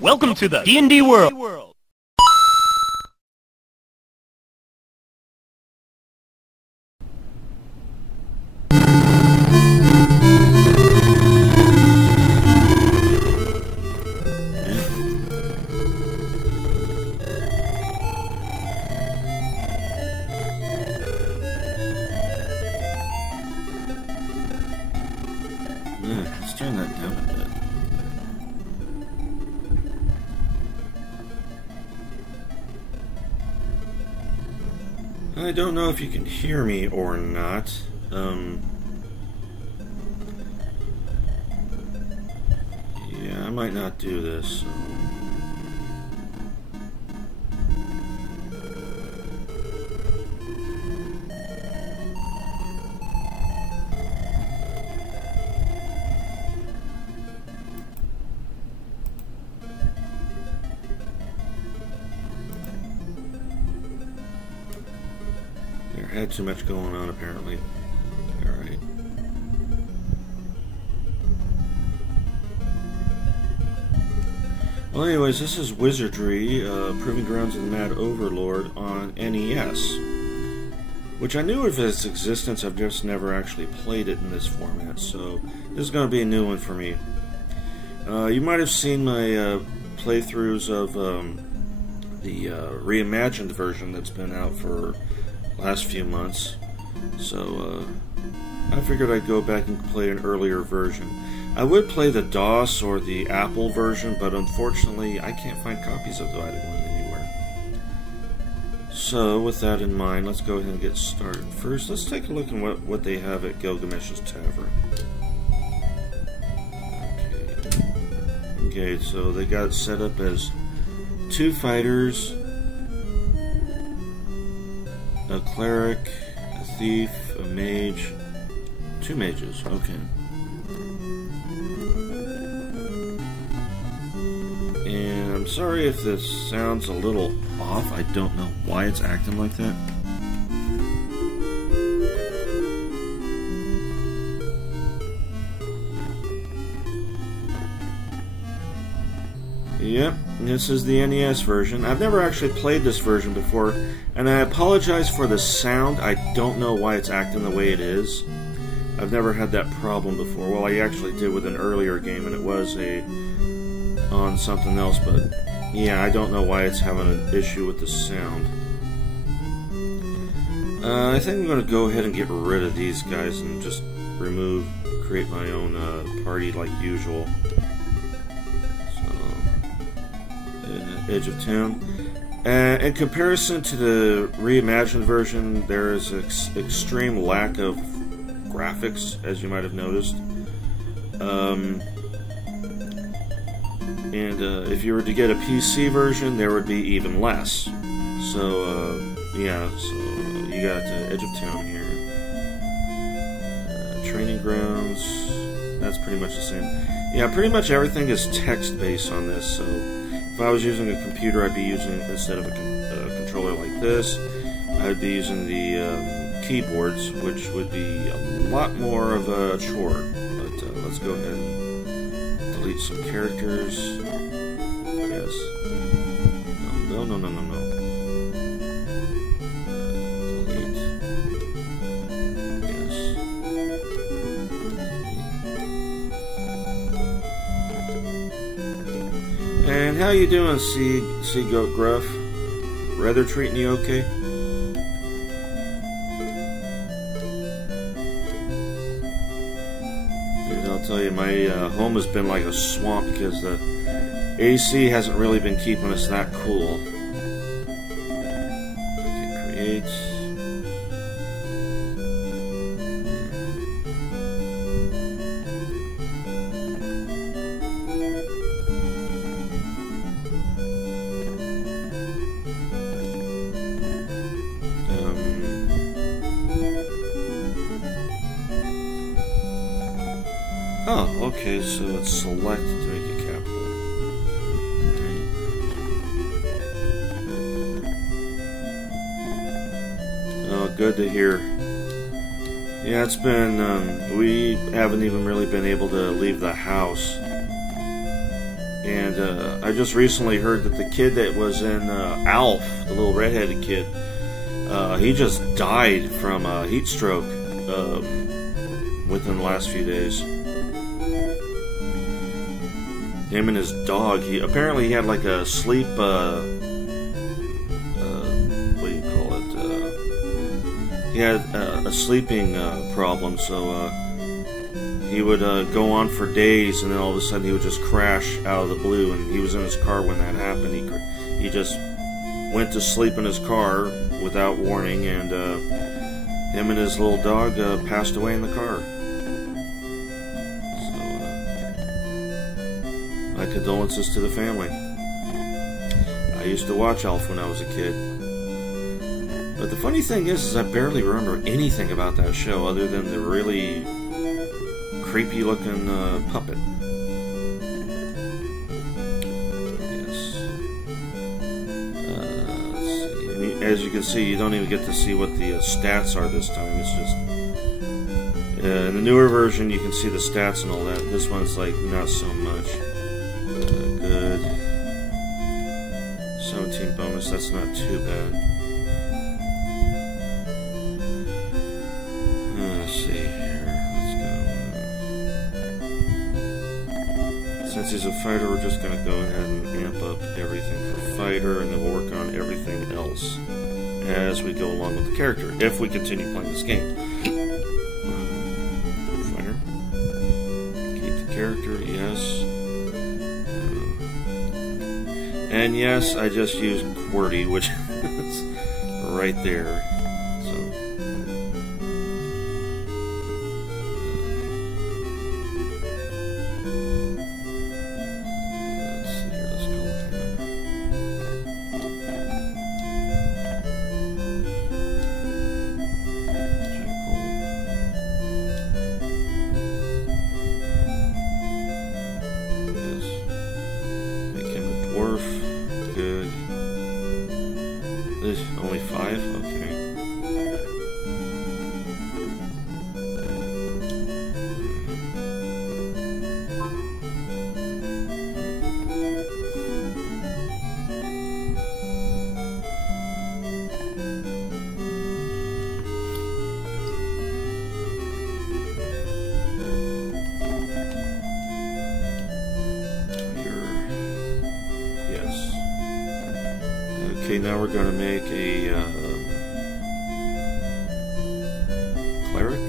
Welcome to the D&D world. Let's turn that down a bit. I don't know if you can hear me or not. Yeah, I might not do this. Had too much going on, apparently. Alright. Well, anyways, this is Wizardry, Proving Grounds of the Mad Overlord on NES. Which I knew of its existence, I've just never actually played it in this format, so this is going to be a new one for me. You might have seen my playthroughs of the reimagined version that's been out for last few months, so I figured I'd go back and play an earlier version. I would play the DOS or the Apple version, but unfortunately I can't find copies of either one anywhere. So with that in mind, let's go ahead and get started. First, let's take a look at what they have at Gilgamesh's Tavern. Okay, so they got it set up as 2 fighters, a cleric, a thief, a mage, 2 mages, okay. And I'm sorry if this sounds a little off, I don't know why it's acting like that. Yep, this is the NES version. I've never actually played this version before, and I apologize for the sound. I don't know why it's acting the way it is. I've never had that problem before. Well, I actually did with an earlier game, and it was on something else, but yeah, I don't know why it's having an issue with the sound. I think I'm going to go ahead and get rid of these guys and just create my own party like usual. Edge of town. In comparison to the reimagined version, there is an extreme lack of graphics, as you might have noticed. If you were to get a PC version, there would be even less. So, yeah, so you got Edge of Town here. Training grounds, that's pretty much the same. Yeah, pretty much everything is text-based on this, so if I was using a computer, I'd be using, instead of a controller like this, I'd be using the keyboards, which would be a lot more of a chore. But let's go ahead and delete some characters. Yes. No. Delete. Yes. And how you doing, Sea Goat Gruff? Weather treating you okay? I'll tell you, my home has been like a swamp because the AC hasn't really been keeping us that cool. Okay, create. Oh, okay, so it's selected to make it capital. Okay. Oh, good to hear. Yeah, it's been, we haven't even really been able to leave the house. And I just recently heard that the kid that was in Alf, the little redheaded kid, he just died from a heat stroke within the last few days. Him and his dog. Apparently he had like a sleep. What do you call it? He had a sleeping problem, so he would go on for days, and then all of a sudden he would just crash out of the blue. And he was in his car when that happened. He just went to sleep in his car without warning, and him and his little dog passed away in the car. My condolences to the family. I used to watch Alf when I was a kid. But the funny thing is I barely remember anything about that show other than the really creepy looking puppet. Yes. Let's see. As you can see, you don't even get to see what the stats are this time. It's just... in the newer version, you can see the stats and all that. This one's like not so much. Good. 17 bonus, that's not too bad. Let's see here. Let's go. Since he's a fighter, we're just going to go ahead and amp up everything for fighter, and then we'll work on everything else as we go along with the character, if we continue playing this game. Fighter. Keep the character, yes. And yes, I just used QWERTY, which is right there. So, let's see here. Let's call it yes. Make him a dwarf. Good. This only 5? Okay. Okay, now we're going to make a cleric.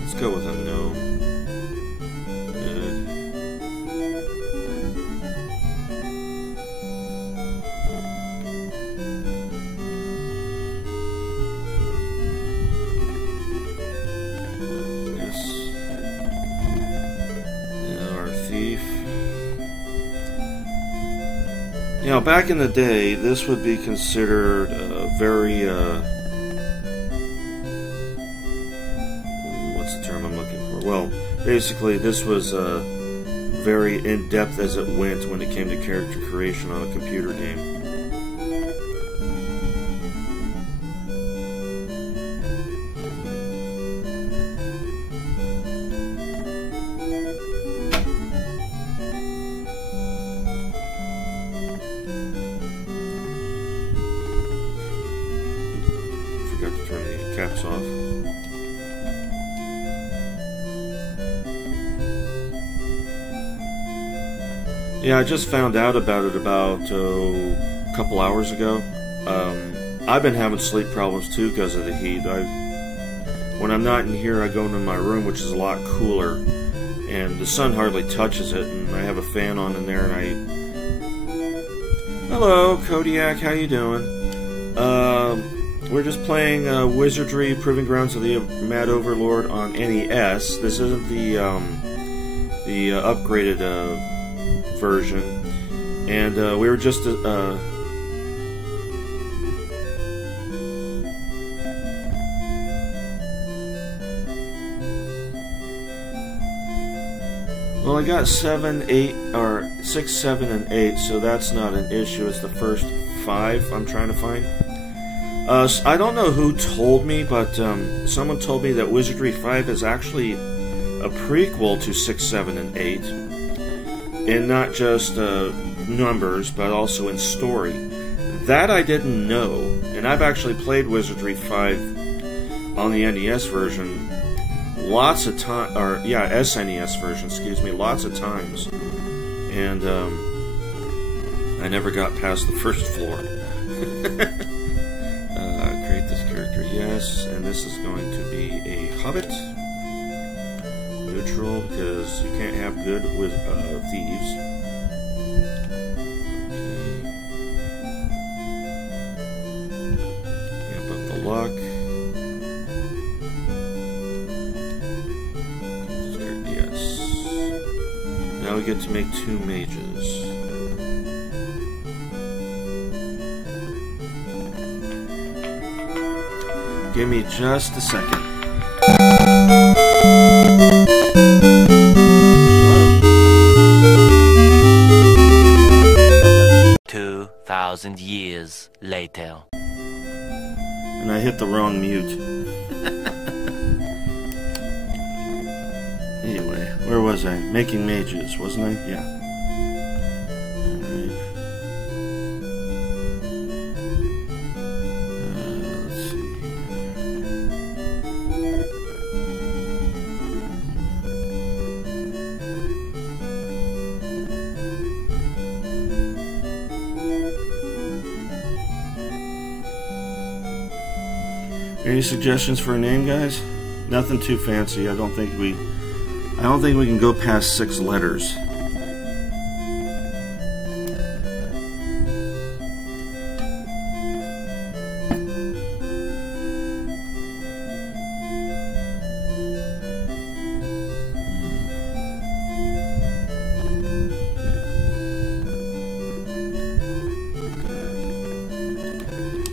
Let's go with a gnome. Good. You know, back in the day, this would be considered very, what's the term I'm looking for? Well, basically, this was very in-depth as it went when it came to character creation on a computer game. Caps off. Yeah, I just found out about it about a couple hours ago. I've been having sleep problems too because of the heat. When I'm not in here, I go into my room, which is a lot cooler, and the sun hardly touches it, and I have a fan on in there, and Hello, Kodiak, how you doing? We're just playing Wizardry, Proving Grounds of the Mad Overlord on NES. This isn't the upgraded version, and we were just Well, I got 7, 8, or 6, 7, and 8, so that's not an issue. It's the first 5 I'm trying to find. I don't know who told me, but someone told me that Wizardry 5 is actually a prequel to 6, 7, and 8. And not just numbers, but also in story. That I didn't know, and I've actually played Wizardry 5 on the NES version lots of time, or yeah, SNES version, excuse me, lots of times, and I never got past the first floor. Create this character, yes, and this is going to be a hobbit. Neutral, because you can't have good with thieves. Okay. Amp up the luck. Yes. Now we get to make 2 mages. Give me just a second. 2,000 years later. And I hit the wrong mute. Anyway, where was I? Making mages, wasn't I? Yeah. Alright. Let's see. Any suggestions for a name, guys? Nothing too fancy. I don't think we can go past 6 letters.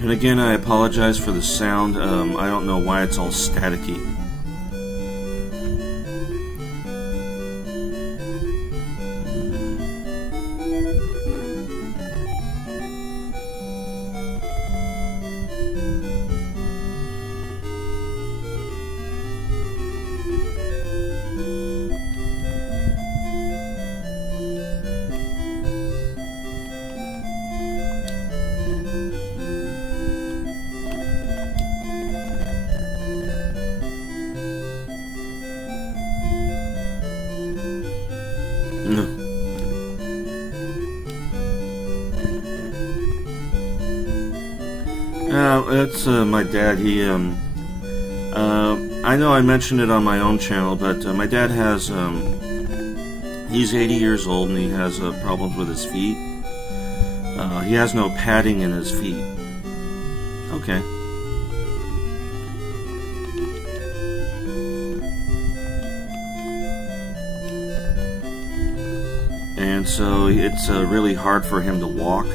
And again, I apologize for the sound. I don't know why it's all staticky. It's my dad. He I know I mentioned it on my own channel, but my dad has he's 80 years old and he has problems with his feet. He has no padding in his feet. Okay. And so it's really hard for him to walk.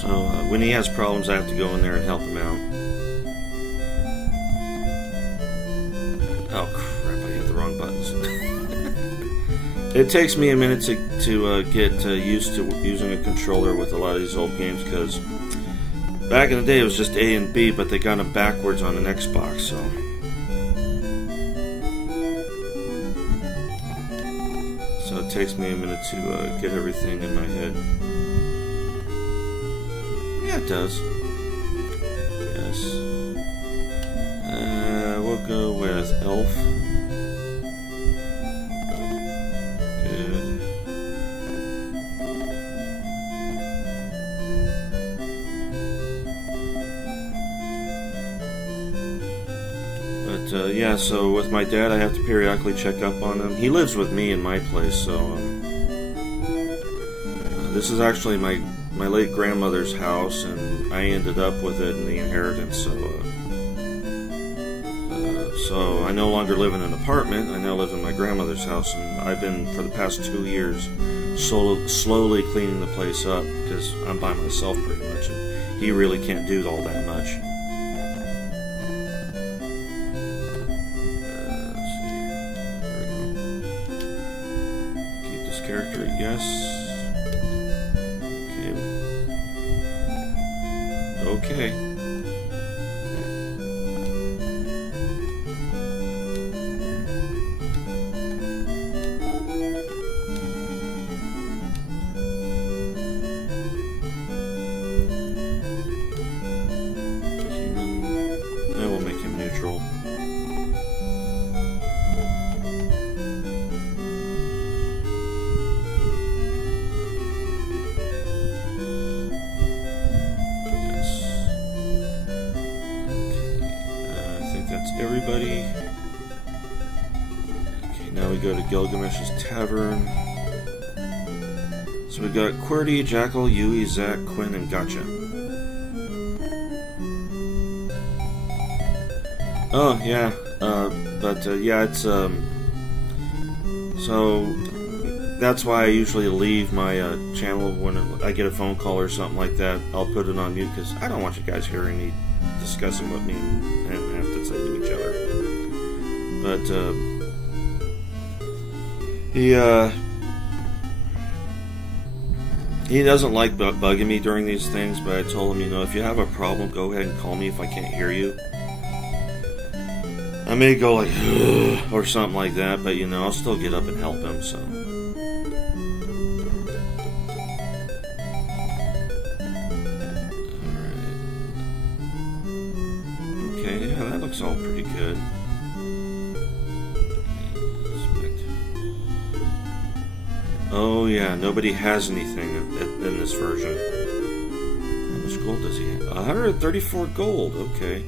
So when he has problems, I have to go in there and help him out. Oh crap, I hit the wrong buttons. It takes me a minute to get used to using a controller with a lot of these old games, because back in the day it was just A and B, but they got them backwards on an Xbox, so... So it takes me a minute to get everything in my head. Yeah, it does. Yes. We'll go with elf. Good. But yeah, so with my dad, I have to periodically check up on him. He lives with me in my place, so this is actually my late grandmother's house, and I ended up with it in the inheritance, so I no longer live in an apartment. I now live in my grandmother's house, and I've been, for the past 2 years, slowly cleaning the place up, because I'm by myself pretty much, and he really can't do all that much. Let's see here. There we go. character, yes. Okay. Okay. I will make him neutral. Everybody. Okay, now we go to Gilgamesh's Tavern. So we got QWERTY, Jackal, Yui, Zack, Quinn, and Gotcha. Oh, yeah. Yeah, it's, so that's why I usually leave my channel when I get a phone call or something like that. I'll put it on mute because I don't want you guys hearing me discussing what me and have to say to each other. But he doesn't like bugging me during these things. But I told him, you know, if you have a problem, go ahead and call me if I can't hear you. I may go like or something like that, but you know, I'll still get up and help him. So. Looks all pretty good. Oh yeah, nobody has anything in this version. How much gold does he have? 134 gold, okay.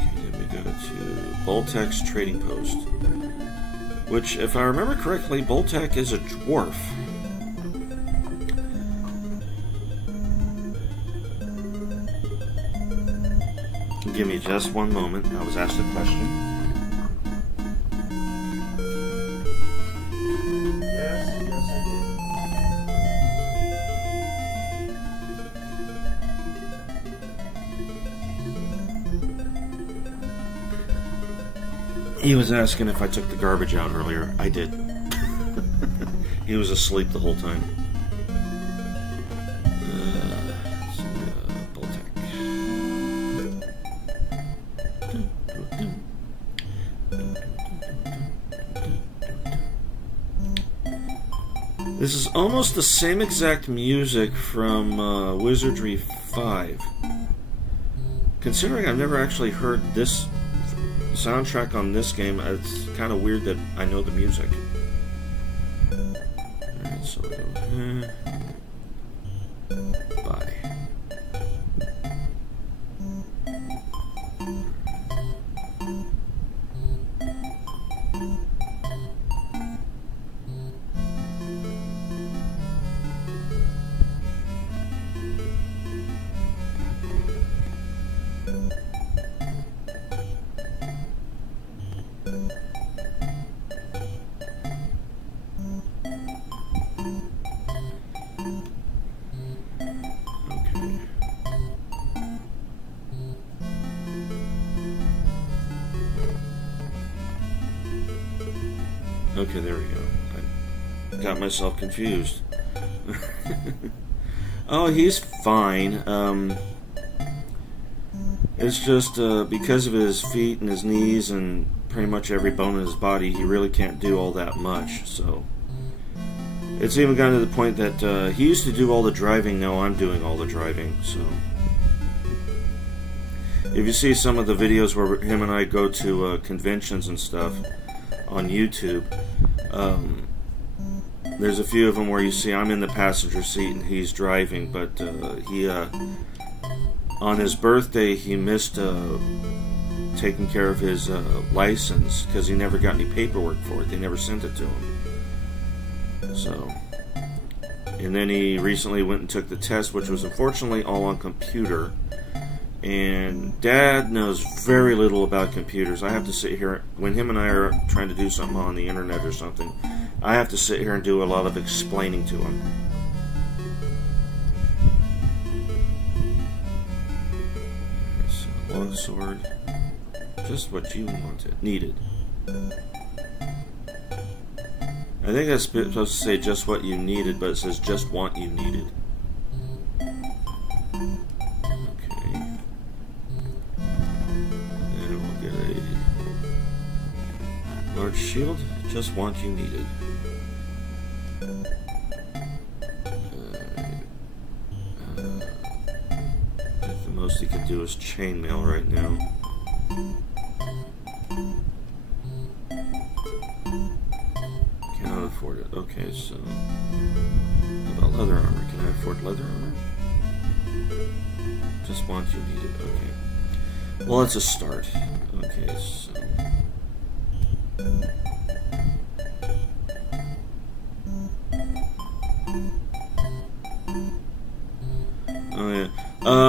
Okay, then we go to Boltek's Trading Post. Which, if I remember correctly, Boltek is a dwarf. Give me just one moment. I was asked a question. Yes, I did. He was asking if I took the garbage out earlier. I did. He was asleep the whole time. This is almost the same exact music from Wizardry 5. Considering I've never actually heard this soundtrack on this game, it's kind of weird that I know the music. Alright, so we go here. Bye. Okay, there we go. I got myself confused. Oh, he's fine. It's just because of his feet and his knees and pretty much every bone in his body, he really can't do all that much. So it's even gotten to the point that he used to do all the driving. Now I'm doing all the driving. So if you see some of the videos where him and I go to conventions and stuff on YouTube, there's a few of them where you see I'm in the passenger seat and he's driving, but he on his birthday he missed taking care of his license because he never got any paperwork for it. They never sent it to him. So, and then he recently went and took the test, which was unfortunately all on computer. And Dad knows very little about computers. I have to sit here, when him and I are trying to do something on the internet or something, I have to sit here and do a lot of explaining to him. Longsword. Just what you wanted. Needed. I think that's supposed to say just what you needed, but it says just what you needed. Okay. And we'll get a large shield. Just what you needed. The most he can do is chainmail right now. Cannot afford it. Okay, so how about leather armor? Can I afford leather armor? Just want you need it. Okay. Well, it's a start. Okay, so oh yeah.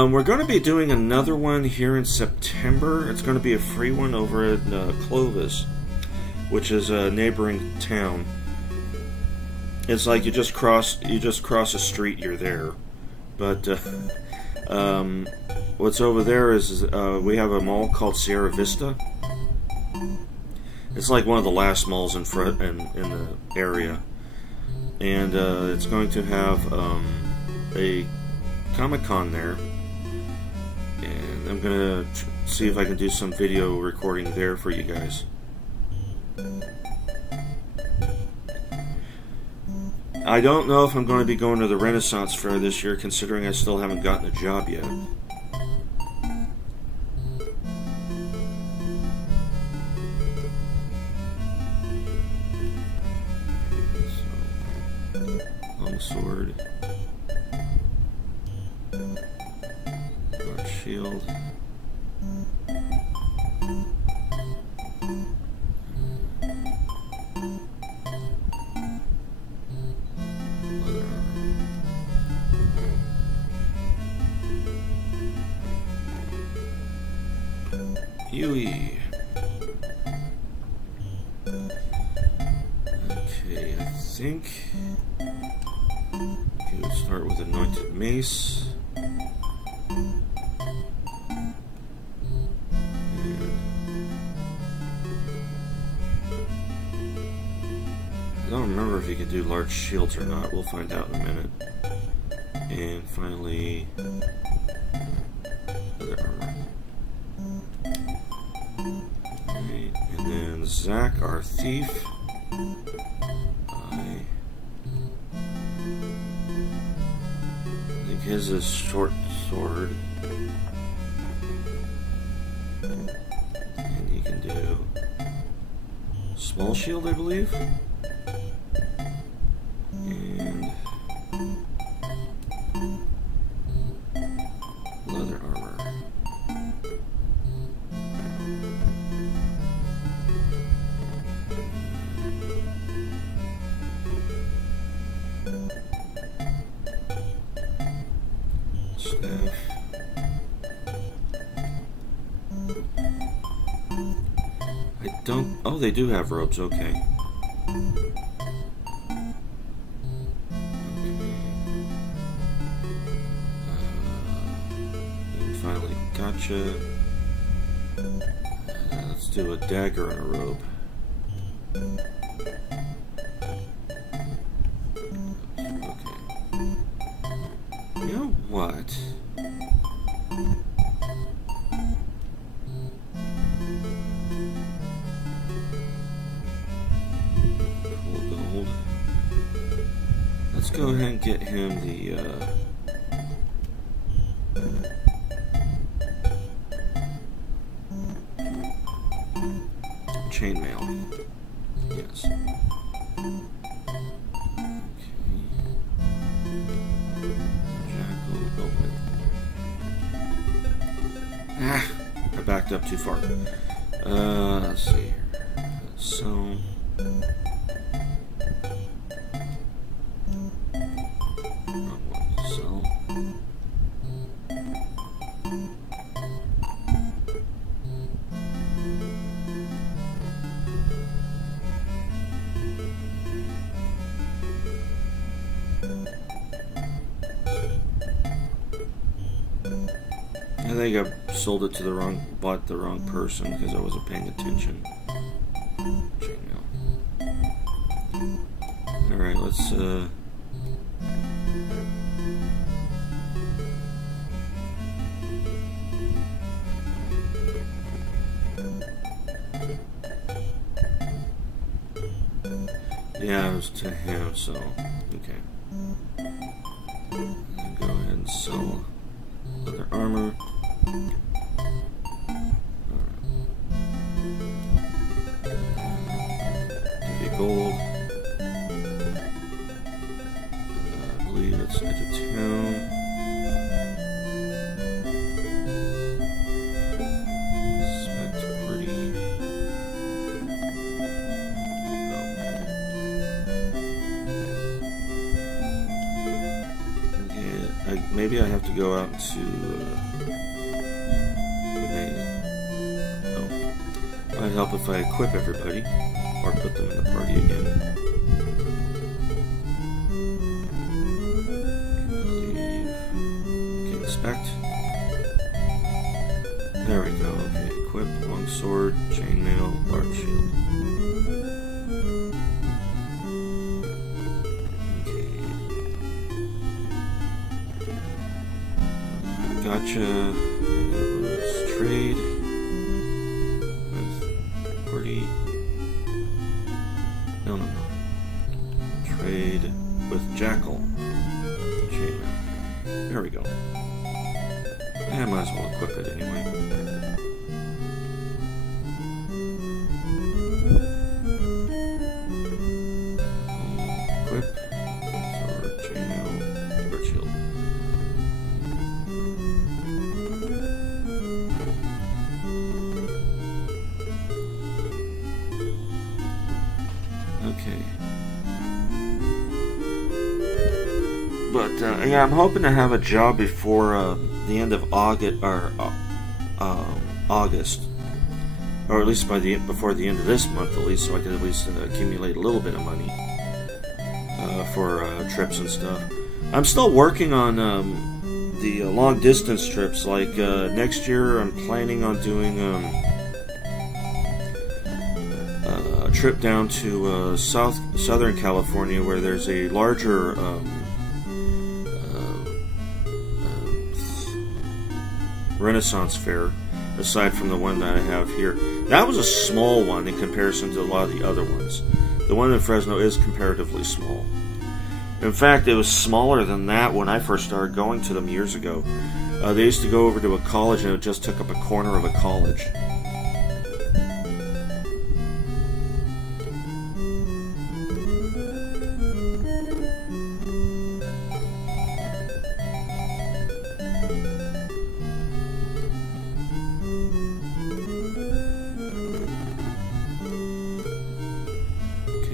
We're going to be doing another one here in September. It's going to be a free one over at Clovis, which is a neighboring town. It's like you just cross a street, you're there. But what's over there is we have a mall called Sierra Vista. It's like one of the last malls in the area, and it's going to have a Comic-Con there, and I'm gonna see if I can do some video recording there for you guys. I don't know if I'm going to be going to the Renaissance Fair this year, considering I still haven't gotten a job yet. So, longsword. Large shield. Yui. Okay, I think. Okay, we'll start with Anointed Mace. I don't remember if you can do large shields or not. We'll find out in a minute. And finally, other armor. Right. And then Zach, our thief. I think his is short sword. And he can do small shield, I believe. And leather armor. Staff. I don't. Oh, they do have robes. Okay. Finally, gotcha. Let's do a dagger and a robe. Okay. You know what? Cool gold. Let's go ahead and get him the chainmail. Yes. Jackal, open. Ah! I backed up too far. Let's see here. So. Wrong one. So. I think I sold it to the wrong, bought the wrong person because I wasn't paying attention. Alright, let's, yeah, it was to him, so, okay. Go ahead and sell leather armor. Okay, gold. I believe it's edge of town. Spec pretty. Okay, maybe I have to go out to. Might help if I equip everybody, or put them in the party again. Okay, inspect. There we go. Okay, equip, long sword, chainmail, large shield. Okay. Gotcha. Let's trade. No. Trade with Jackal. Chainmail. There we go. I might as well equip it anyway. Equip. Sword, chainmail, bird shield. Okay. But yeah, I'm hoping to have a job before the end of August, or at least before the end of this month, at least, so I can at least accumulate a little bit of money for trips and stuff. I'm still working on the long distance trips. Like next year, I'm planning on doing a trip down to Southern California, where there's a larger Renaissance fair, aside from the one that I have here. That was a small one in comparison to a lot of the other ones. The one in Fresno is comparatively small. In fact, it was smaller than that when I first started going to them years ago. They used to go over to a college, and it just took up a corner of a college.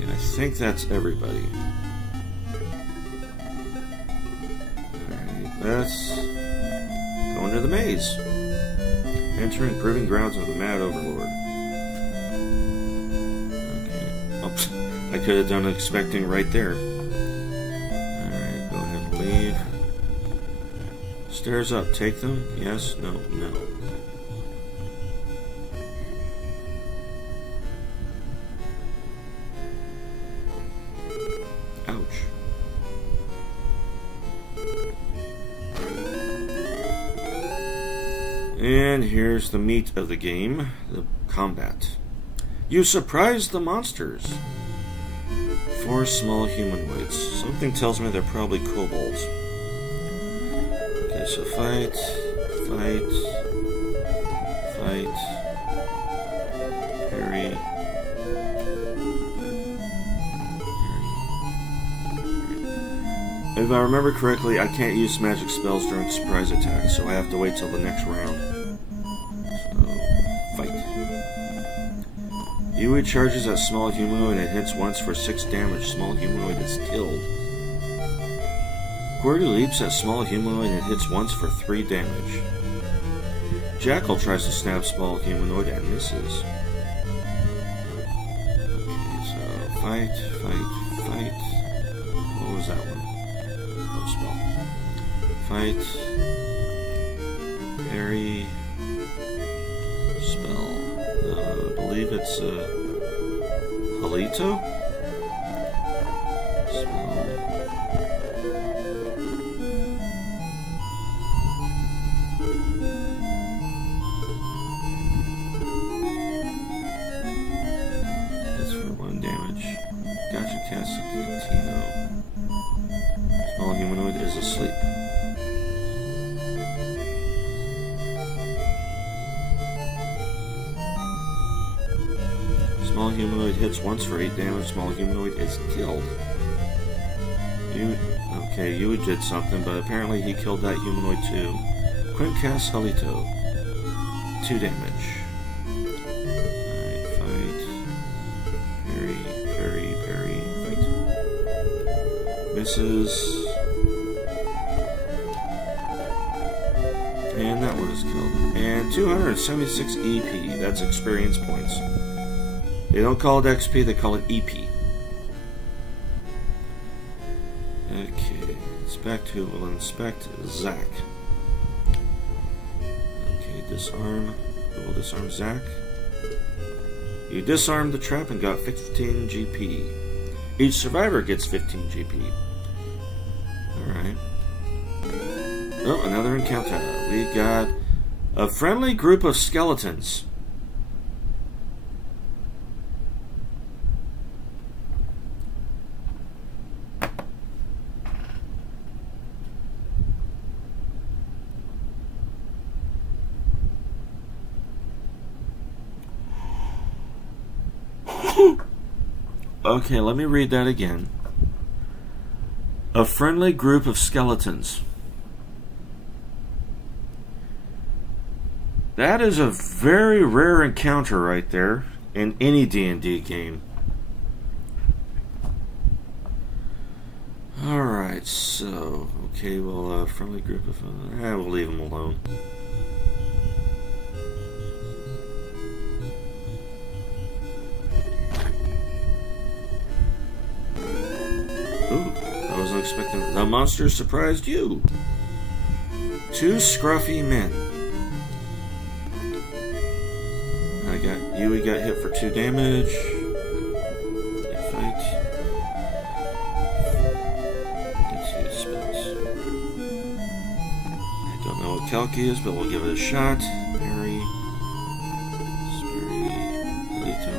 I think that's everybody. Alright, that's going to the maze. Entering proving grounds of the Mad Overlord. Okay. Oops. I could have done expecting right there. Alright, go ahead and leave. Stairs up, take them? Yes, no, no. And here's the meat of the game, the combat. You surprised the monsters. 4 small humanoids. Something tells me they're probably kobolds. Okay, so fight, fight, fight, parry. If I remember correctly, I can't use magic spells during surprise attacks, so I have to wait till the next round. So, fight. Yui charges at small humanoid and hits once for 6 damage. Small humanoid is killed. Gordy leaps at small humanoid and hits once for 3 damage. Jackal tries to stab small humanoid and misses. Okay, so fight, fight, fight. What was that one? Spell. Fight. Parry. Spell. I believe it's Halito? Spell. That's for 1 damage. Gotcha, Casacatino. Small humanoid is asleep. Small humanoid hits once for 8 damage. Small humanoid is killed. Okay, you did something, but apparently he killed that humanoid too. Quick cast Halito. 2 damage. Alright, fight. Parry, parry, parry, fight. Misses. And that one is killed. And 276 EP. That's experience points. They don't call it XP, they call it EP. Okay, inspect who will inspect Zack. Okay, disarm. Who will disarm Zack? You disarmed the trap and got 15 GP. Each survivor gets 15 GP. Alright. Oh, another encounter. We got a friendly group of skeletons. Okay, let me read that again. A friendly group of skeletons. That is a very rare encounter right there in any D&D game. Alright, so, okay, well, friendly group of... we'll leave them alone. Ooh, I wasn't expecting... The monster surprised you! 2 scruffy men. We got hit for 2 damage. Fight. Let's see his spells. I don't know what Calc is, but we'll give it a shot. Parry. Sperry. Lito.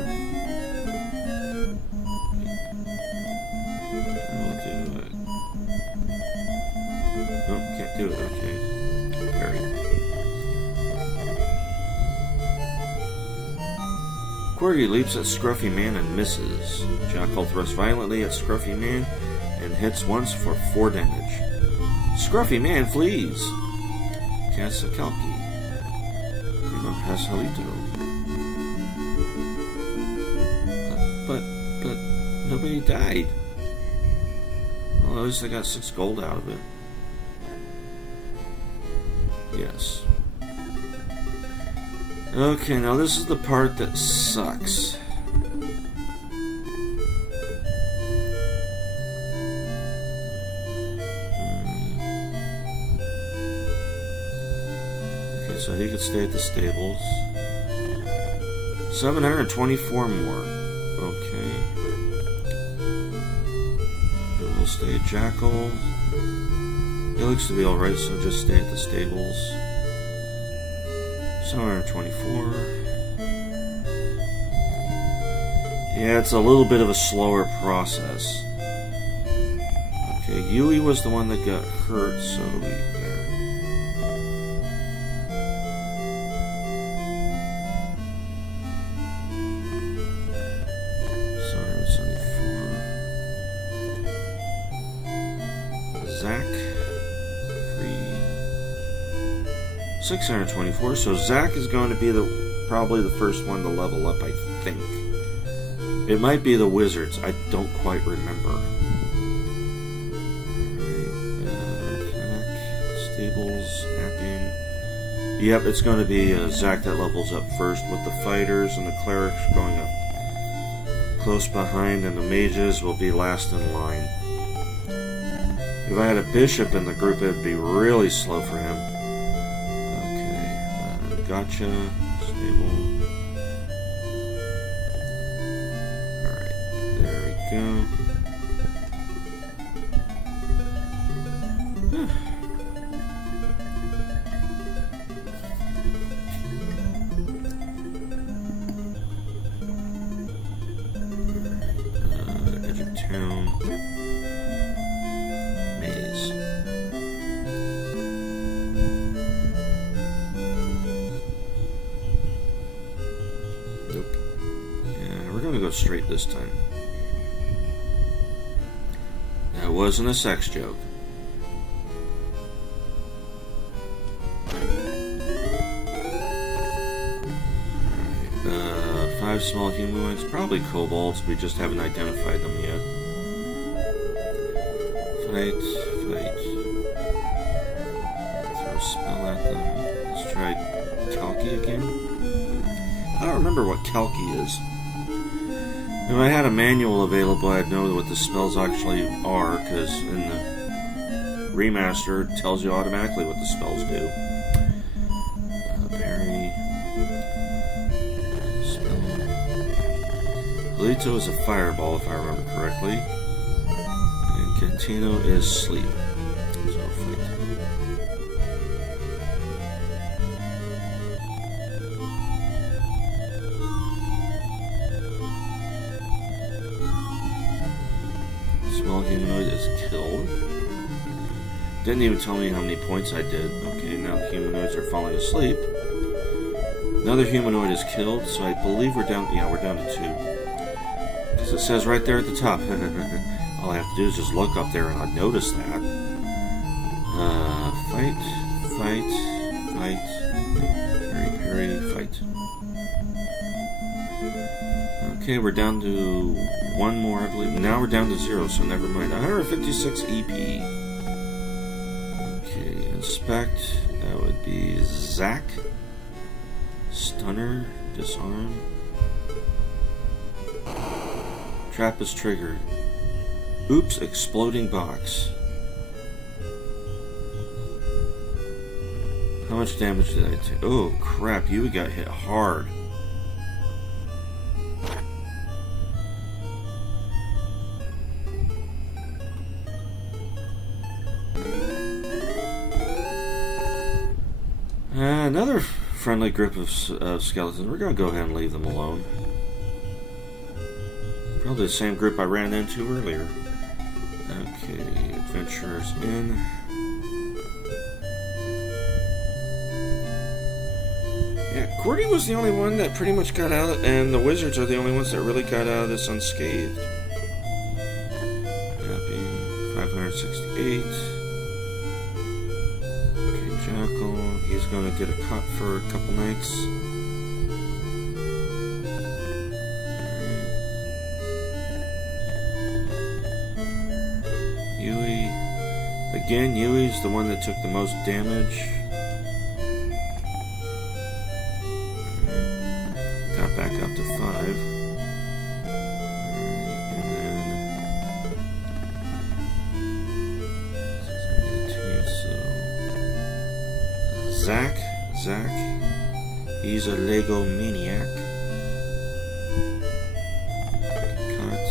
We'll do it. Nope, can't do it. Okay. Parry. Corgi leaps at Scruffy Man and misses. Jackal thrusts violently at Scruffy Man and hits once for 4 damage. Scruffy Man flees. Casts a Kalki. Remo has Halito. But nobody died. Well, at least I got 6 gold out of it. Yes. Okay, now this is the part that sucks. Okay, so he could stay at the stables. 724 more. Okay. And we'll stay at Jackal. He looks to be alright, so just stay at the stables. 724. Yeah, it's a little bit of a slower process. Okay, Yui was the one that got hurt, so there. 774. Zack. 624, so Zack is going to be probably the first one to level up, I think. It might be the Wizards, I don't quite remember. Stables, snapping. Yep, it's going to be Zack that levels up first, with the fighters and the clerics going up close behind, and the mages will be last in line. If I had a bishop in the group, it would be really slow for him. Okay. gotcha. Stable. Alright, there we go. Edge of town. Maze. Nope. Yeah, we're gonna go straight this time. That wasn't a sex joke. Five small humanoids, probably kobolds, we just haven't identified them yet. Fight, fight. Throw a spell at them. Let's try Kalki again. I don't remember what Kalki is. If I had a manual available, I'd know what the spells actually are, because in the remaster, it tells you automatically what the spells do. Parry. Spell. Lito is a fireball, if I remember correctly. And Cantino is sleep. So, fight. Small humanoid is killed. Didn't even tell me how many points I did. Okay, now the humanoids are falling asleep. Another humanoid is killed, so I believe we're down. Yeah, we're down to 2. Because it says right there at the top. All I have to do is just look up there and I'd notice that. Fight, fight, fight. Parry, parry, fight. Okay, we're down to 1 more, I believe. Now we're down to 0, so never mind. 156 EP. Okay, inspect. That would be Zack. Stunner. Disarm. Trap is triggered. Oops, exploding box. How much damage did I take? Oh, crap, you got hit hard. Another friendly group of skeletons. We're going to go ahead and leave them alone. Probably the same group I ran into earlier. Okay, Adventurers in. Yeah, Cordy was the only one that pretty much got out, and the Wizards are the only ones that really got out of this unscathed. That being 568. He's going to get a cut for a couple nights. Yui. Again, Yui's the one that took the most damage. Got back up to 5. And then... 618, so... Zack, he's a Lego maniac. Cut.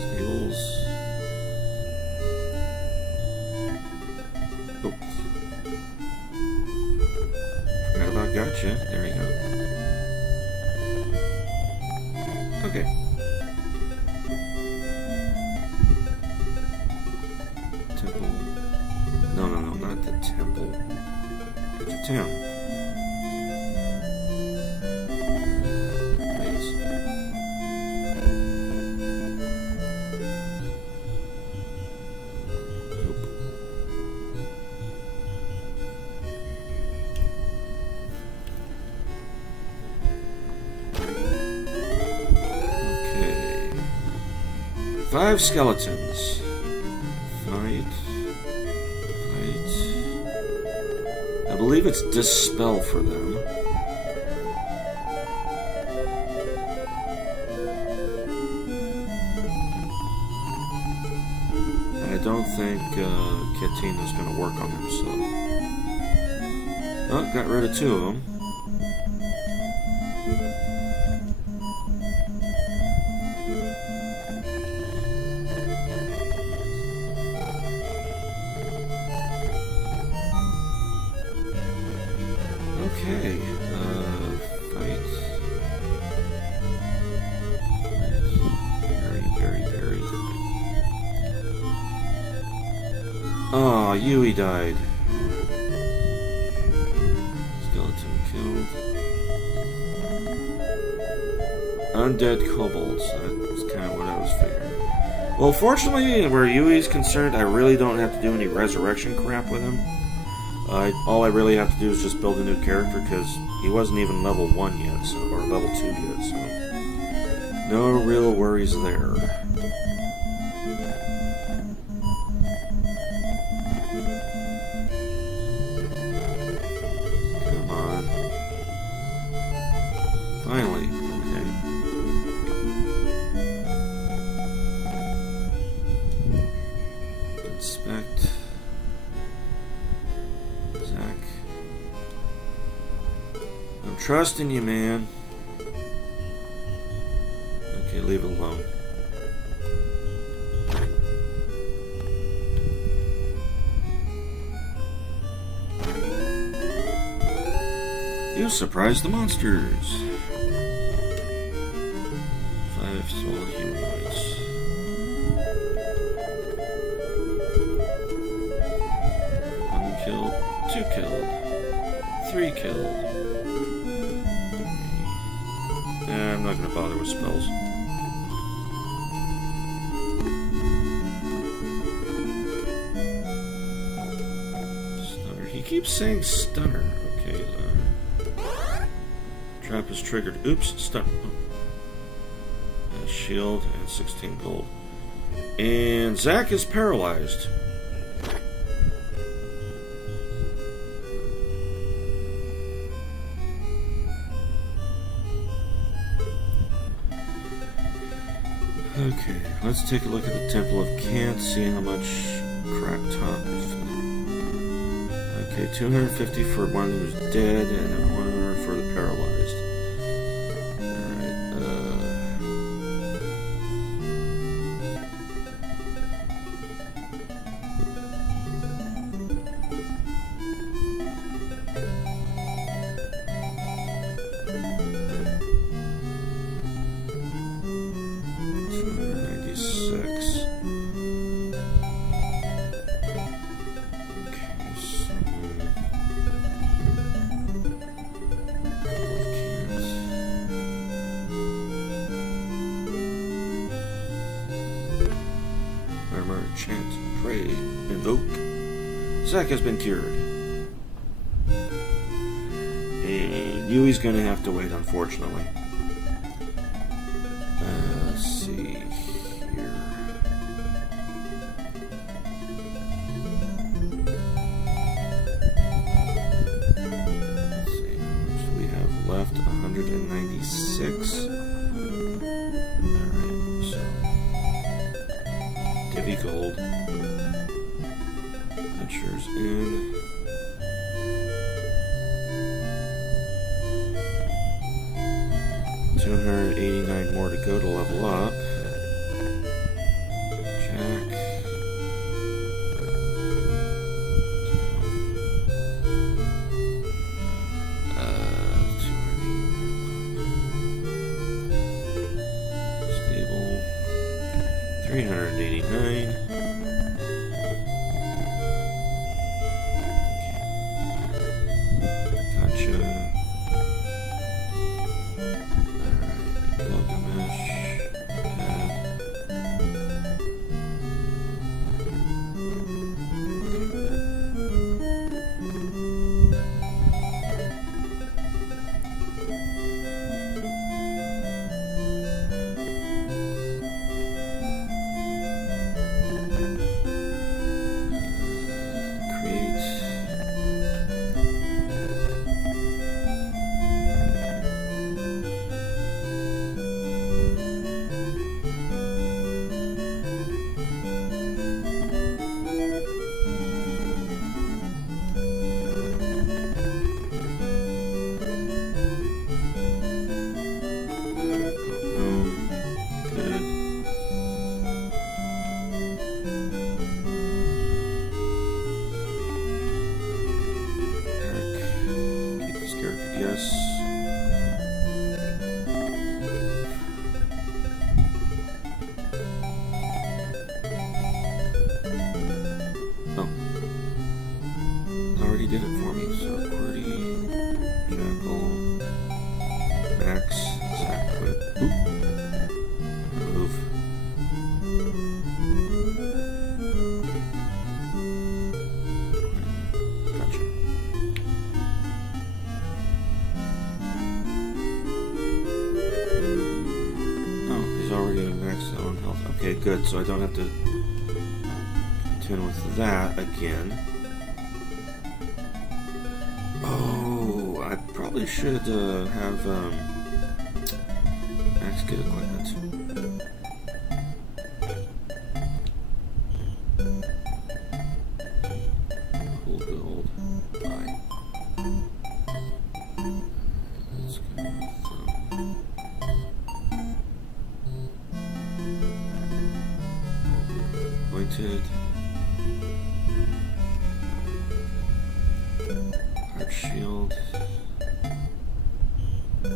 Stables. Oh. Forgot about gotcha. There we go. Okay. Temple. No, not the temple. It's a town. Maze. Nope. Okay. 5 skeletons. Fight. I believe it's Dispel for them. don't think Katina's going to work on them, so... Oh, got rid of 2 of them. Okay, fight. Very. Oh, Yui died. Skeleton killed. Undead kobolds. That's kind of what I was figuring. Well, fortunately, where Yui's concerned, I really don't have to do any resurrection crap with him. All I really have to do is just build a new character, because he wasn't even level 1 yet, so, or level 2 yet, so... No real worries there. Come on. Finally. Okay. Inspect. Zach. I'm trusting you, man. Okay, leave it alone. You surprised the monsters. 5 small humanoids. One killed, 2 killed, 3 killed. I'm not going to bother with spells. Stunner. He keeps saying stunner. Okay, trap is triggered. Oops, stun. Shield and 16 gold. And Zack is paralyzed. Okay, let's take a look at the Temple of Kant, see how much crap top is. Okay, 250 for one who's dead, and 100 for the paralyzed. Alright, 296. Chant, pray, invoke. Zack has been cured. And Yui's gonna have to wait, unfortunately. Let's see here. Let's see, how much do we have left? 196. Divvy gold. Adventures in. $289 more to go to level up. Jack. Stable. 389. Gotcha. Alright, Gilgamesh. already maxed out on health. Okay, good, so I don't have to contend with that again. Oh, I probably should have max kit equipment. Cool gold. Bye. Let's go with pointed. Heart shield. I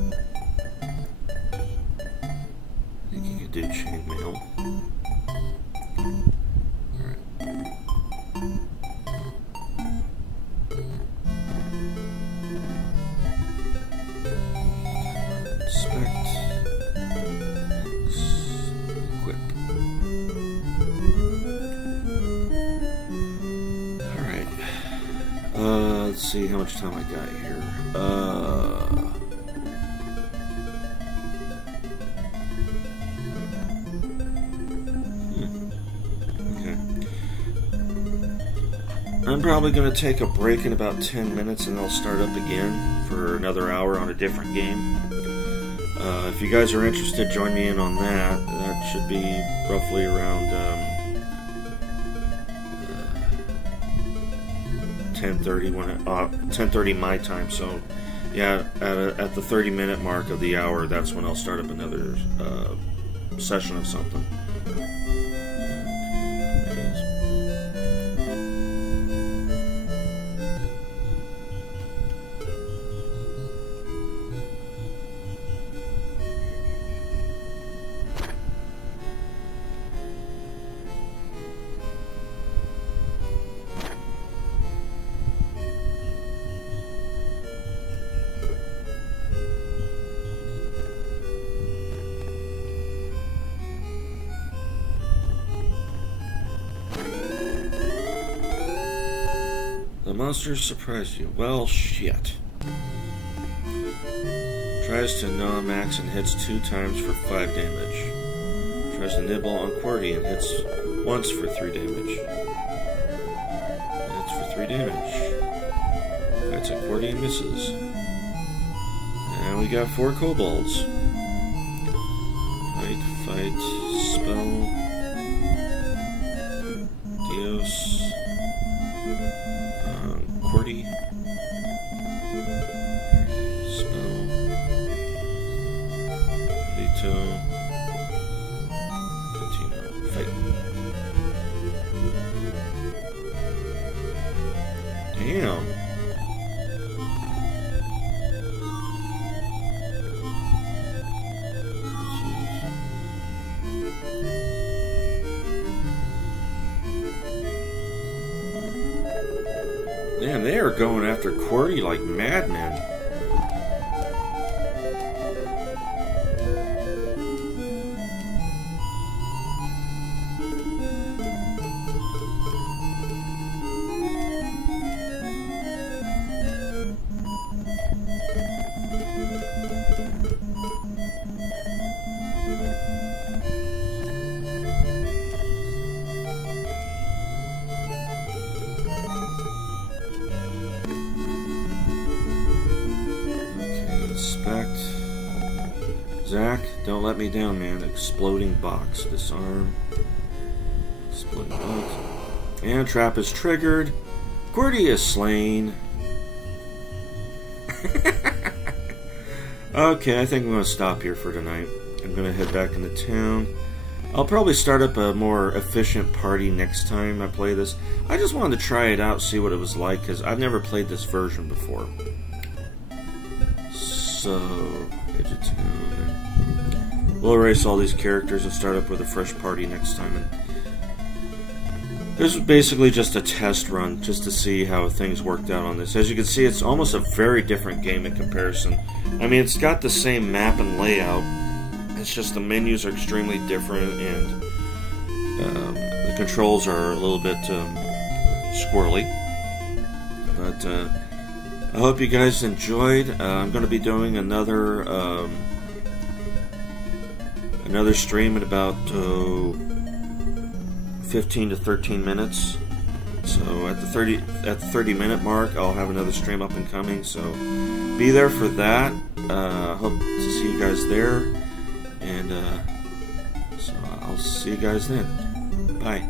think you could do chainmail. Alright. Inspect. Equip. Alright. Let's see how much time I got here. Okay. I'm probably going to take a break in about 10 minutes and I'll start up again for another hour on a different game. If you guys are interested, join me in on that. That should be roughly around 10:30 10:30 my time. So, yeah, at the 30-minute mark of the hour, that's when I'll start up another session of something. The monsters surprised you. Well, shit. Tries to gnaw Max and hits 2 times for 5 damage. Tries to nibble on QWERTY and hits once for 3 damage. Hits for 3 damage. Fights at QWERTY and misses. And we got 4 kobolds. Fight, spell. Dios. QWERTY. Spell. Veto. Continue. Fight. Damn. Man, they are going after QWERTY like madmen. Zach, don't let me down, man. Exploding box. Disarm. Exploding box. And trap is triggered. QWERTY is slain. Okay, I think I'm going to stop here for tonight. I'm going to head back into town. I'll probably start up a more efficient party next time I play this. I just wanted to try it out, see what it was like, because I've never played this version before. So, edge of town. We'll erase all these characters and start up with a fresh party next time. And this was basically just a test run, just to see how things worked out on this. As you can see, it's almost a very different game in comparison. I mean, it's got the same map and layout. It's just the menus are extremely different, and the controls are a little bit squirrely. But I hope you guys enjoyed. I'm going to be doing another another stream in about 15 to 13 minutes. So at the 30-minute mark, I'll have another stream up and coming. So be there for that. Hope to see you guys there, and so I'll see you guys then. Bye.